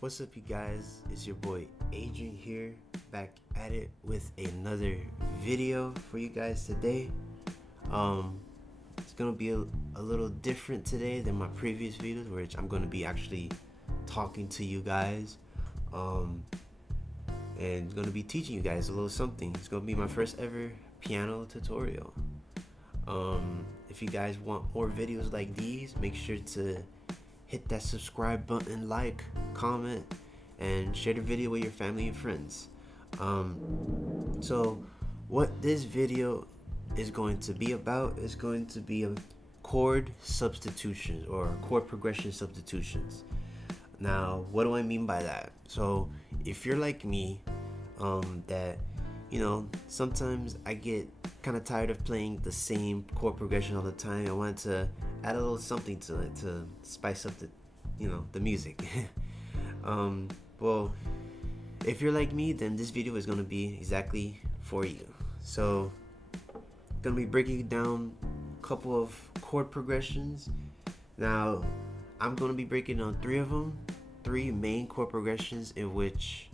What's up, you guys? It's your boy Adrian here, back at it with another video for you guys today. It's gonna be a little different today than my previous videos, which I'm gonna be actually talking to you guys, and gonna be teaching you guys a little something. It's gonna be my first ever piano tutorial. If you guys want more videos like these, make sure to hit that subscribe button, like, comment, and share the video with your family and friends. So what this video is going to be about is going to be a chord substitutions or chord progression substitutions. Now, what do I mean by that? So if you're like me, that sometimes I get kind of tired of playing the same chord progression all the time. I wanted to add a little something to it to spice up the music. Well, if you're like me, then this video is going to be exactly for you. So I'm going to be breaking down a couple of chord progressions. Now, I'm going to be breaking down three main chord progressions in which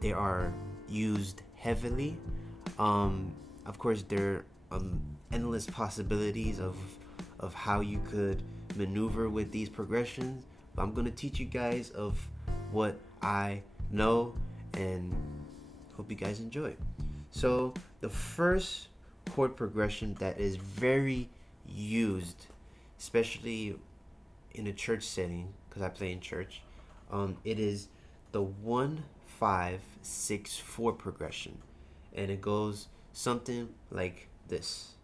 they are used heavily. Of course, there are endless possibilities of how you could maneuver with these progressions, but I'm going to teach you guys of what I know and hope you guys enjoy. So the first chord progression that is very used, especially in a church setting, because I play in church, it is the 1-5-6-4 progression, and it goes something like this.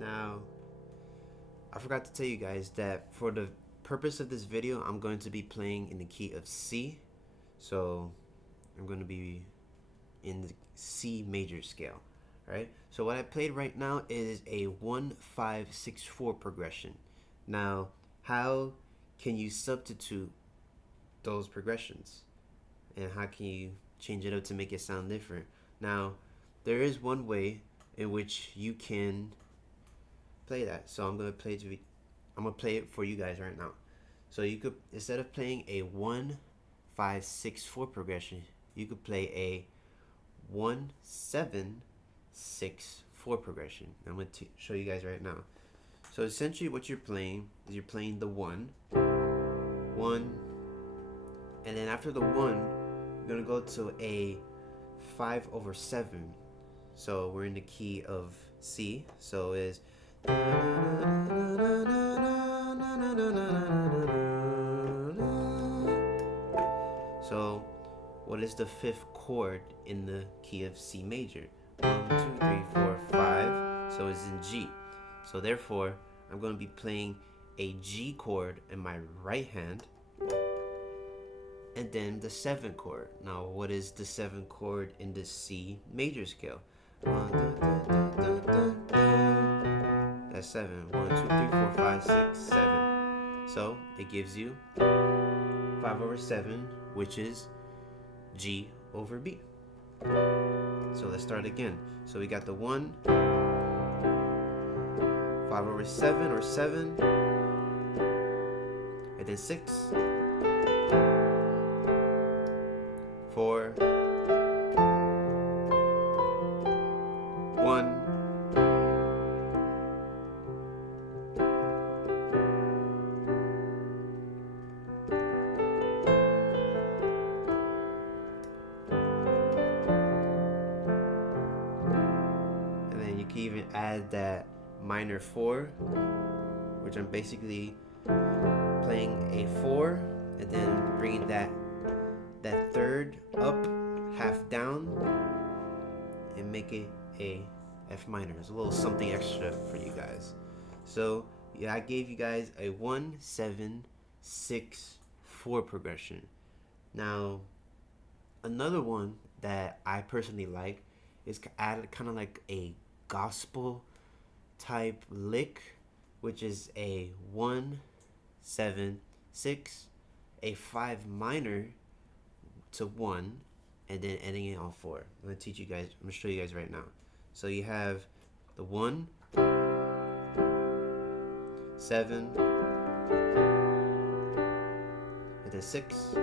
Now, I forgot to tell you guys that for the purpose of this video, I'm going to be playing in the key of C. So I'm going to be in the C major scale, right? So what I played right now is a 1-5-6-4 progression. Now, how can you substitute those progressions? And how can you change it up to make it sound different? Now, there is one way in which you can play that. So I'm gonna play it for you guys right now. So you could, instead of playing a 1-5-6-4 progression, you could play a 1-7-6-4 progression. I'm gonna show you guys right now. So essentially what you're playing is you're playing the 1, and then after the 1, you're gonna go to a 5/7. So we're in the key of C. So is so what is the fifth chord in the key of C major? 1, 2, 3, 4, 5. So it's in G. So therefore, I'm going to be playing a G chord in my right hand, and then the 7th chord. Now, what is the 7th chord in the C major scale? That's 7. 1, 2, 3, 4, 5, 6, 7. So it gives you 5/7, which is G over B. So let's start again. So we got the 1, 5/7 or 7, and then 6, 4, 1, and then you can even add that minor 4, which I'm basically playing a 4 and then bringing that third up, half down, and make it a F minor. It's a little something extra for you guys. So yeah, I gave you guys a 1-7-6-4 progression. Now, another one that I personally like is add kind of like a gospel type lick, which is a 1-7-6, a 5 minor to 1, and then ending it on 4. I'm gonna teach you guys. I'm gonna show you guys right now. So you have the 1, 7, and then 6.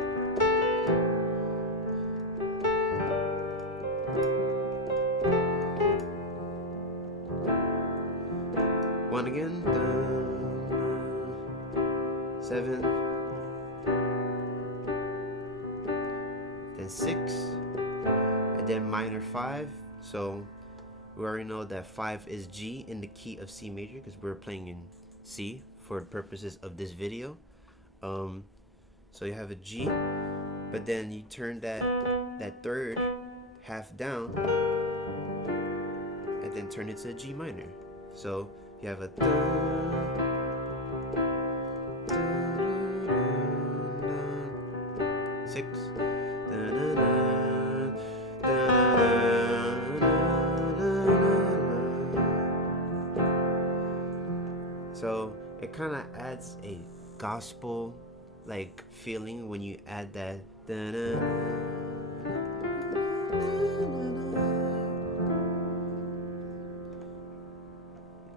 One again, 7, then 6, and then minor 5. So we already know that 5 is G in the key of C major because we're playing in C for the purposes of this video. So you have a G, but then you turn that third half down and then turn it to a G minor. So you have a 6, so it kind of adds a gospel like feeling when you add that.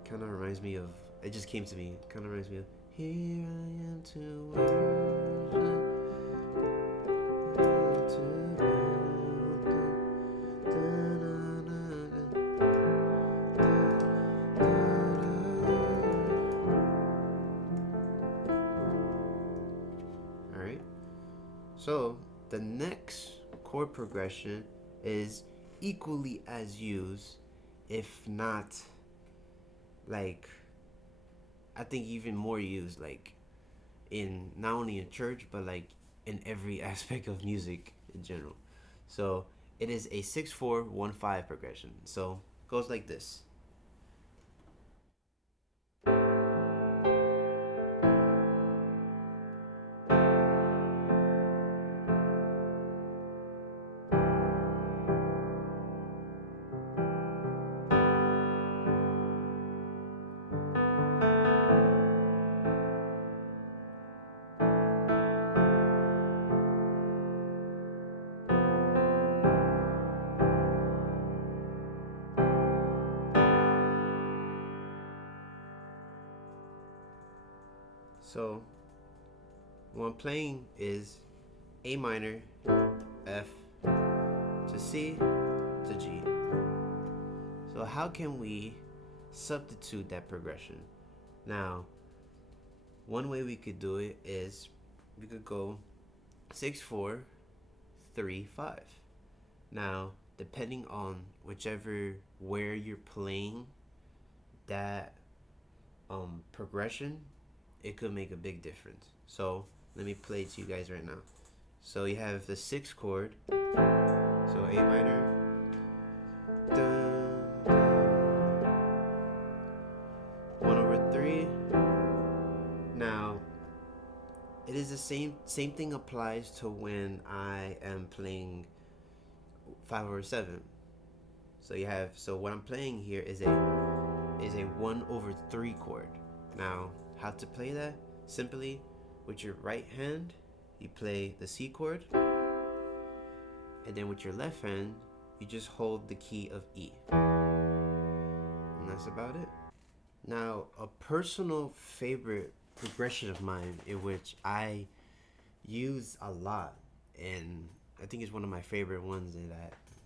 Kind of reminds me of, it just came to me, kind of reminds me of here I am to worship, alright, so the next chord progression is equally as used, if not like I think even more used, like in not only in church but like in every aspect of music in general. So it is a 6-4-1-5 progression. So it goes like this. So what I'm playing is A minor, F to C to G. So how can we substitute that progression? Now, one way we could do it is we could go 6-4-3-5. Now, depending on where you're playing that progression, it could make a big difference. So let me play it to you guys right now. So you have the 6th chord, so A minor, dun, 1/3. Now it is the same thing applies to when I am playing 5/7. So you have, so what I'm playing here is a 1/3 chord. Now how to play that? Simply with your right hand you play the C chord, and then with your left hand you just hold the key of E, and that's about it. Now, a personal favorite progression of mine in which I use a lot, and I think it's one of my favorite ones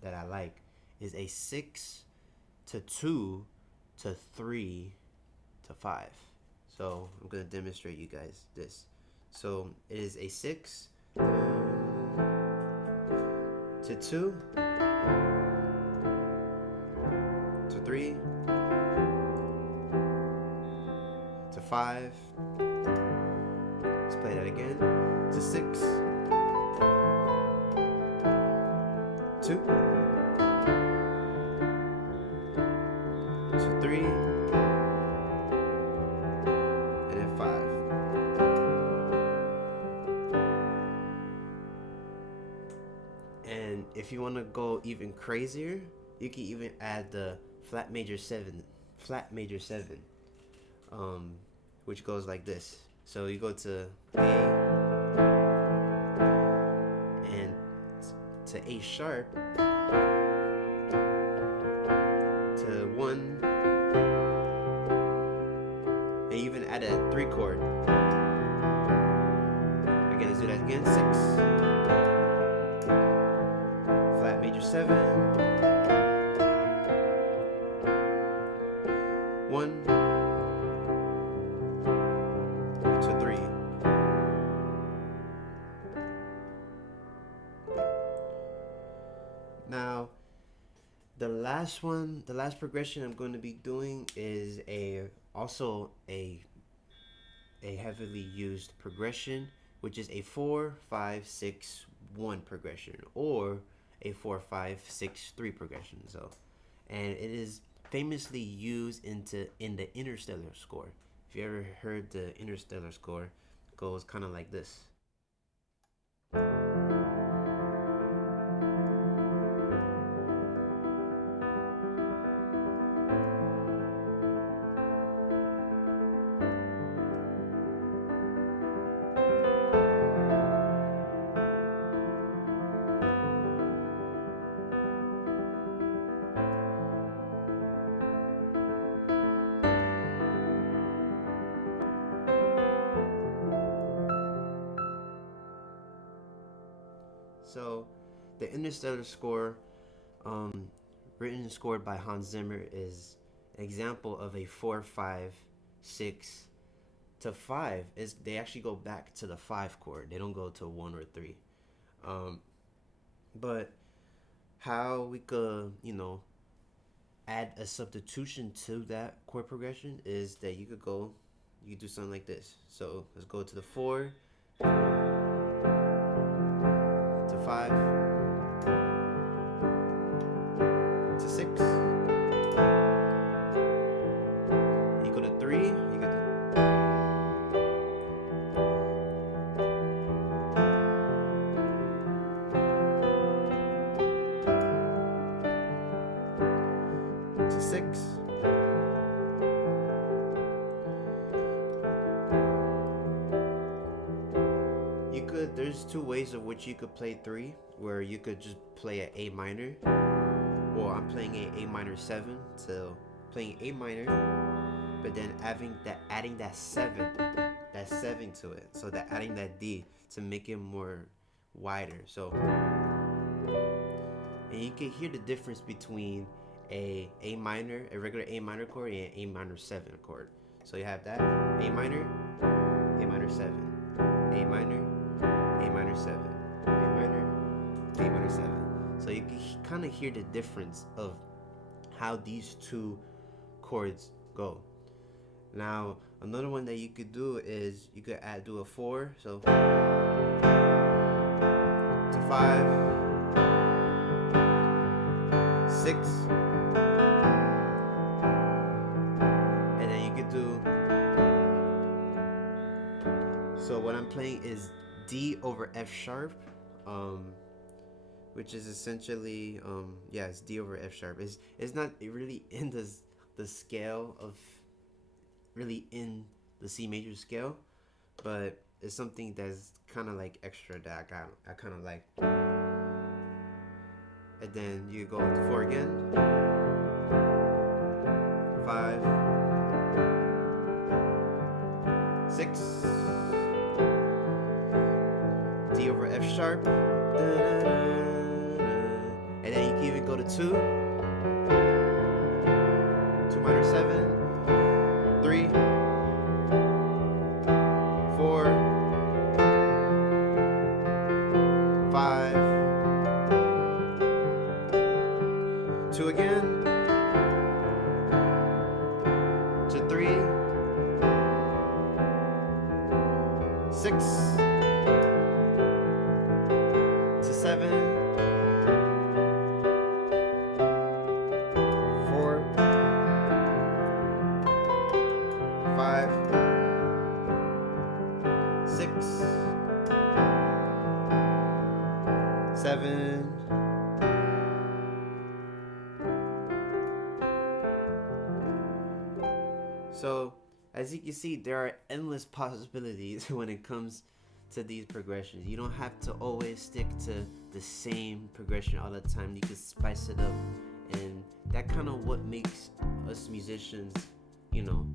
that I like, is a 6-2-3-5. So I'm gonna demonstrate you guys this. So it is a 6 to 2 to 3 to 5. Let's play that again. To 6 2 you want to go even crazier, you can even add the flat major 7, which goes like this. So you go to A and to A sharp to 1, and even add a 3 chord. Again, let's do that again. 6, flat major 7, 1 to 3. Now, the last progression I'm going to be doing is also a heavily used progression, which is a 4-5-6-1 progression, or a 4-5-6-3 progression. So, and it is famously used in the Interstellar score. If you ever heard the Interstellar score, it goes kind of like this. So, the Interstellar score, written and scored by Hans Zimmer, is an example of a 4-5-6 to 5. They actually go back to the 5 chord. They don't go to 1 or 3. But how we could, add a substitution to that chord progression is that you could do something like this. So let's go to the 4. To 5, to 6, you go to 3, you go to 6, there's two ways of which you could play 3, where you could just play an A minor, or I'm playing a minor 7, so playing A minor, but then adding that 7 to it, so that adding that D to make it more wider. So, and you can hear the difference between a minor, a regular A minor chord, and an A minor 7 chord. So you have that A minor 7, A minor 7, A minor 7. So you can kind of hear the difference of how these two chords go. Now, another one that you could do is you could do a 4, so to 5, 6, and then you could do. So what I'm playing is D over F sharp, which is essentially it's D over F sharp. It's not really in the scale of really in the C major scale, but it's something that's kind of like extra that I kind of like. And then you go to 4 again, 5, 6, D over F sharp, and then you can even go to 2 minor 7, 3, 4, 5, 2 again, to 3, 6, to 7, 4, 5, 6, 7, So as you can see, there are endless possibilities when it comes to these progressions. You don't have to always stick to the same progression all the time. You can spice it up, and that kind of what makes us musicians, you know,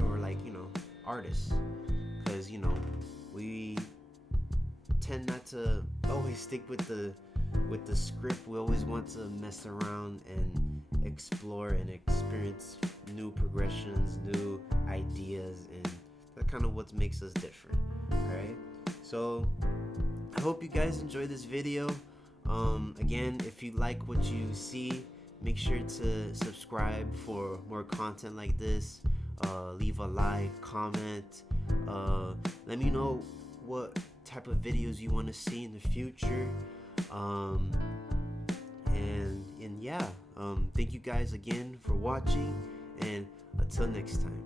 or like, you know, artists, because, you know, we tend not to always stick with the script. We always want to mess around and explore and experience new progressions, new ideas, and that kind of what makes us different. Alright, so I hope you guys enjoy this video. Again, if you like what you see, make sure to subscribe for more content like this. Leave a like, comment, let me know what type of videos you want to see in the future. And yeah, thank you guys again for watching, and until next time.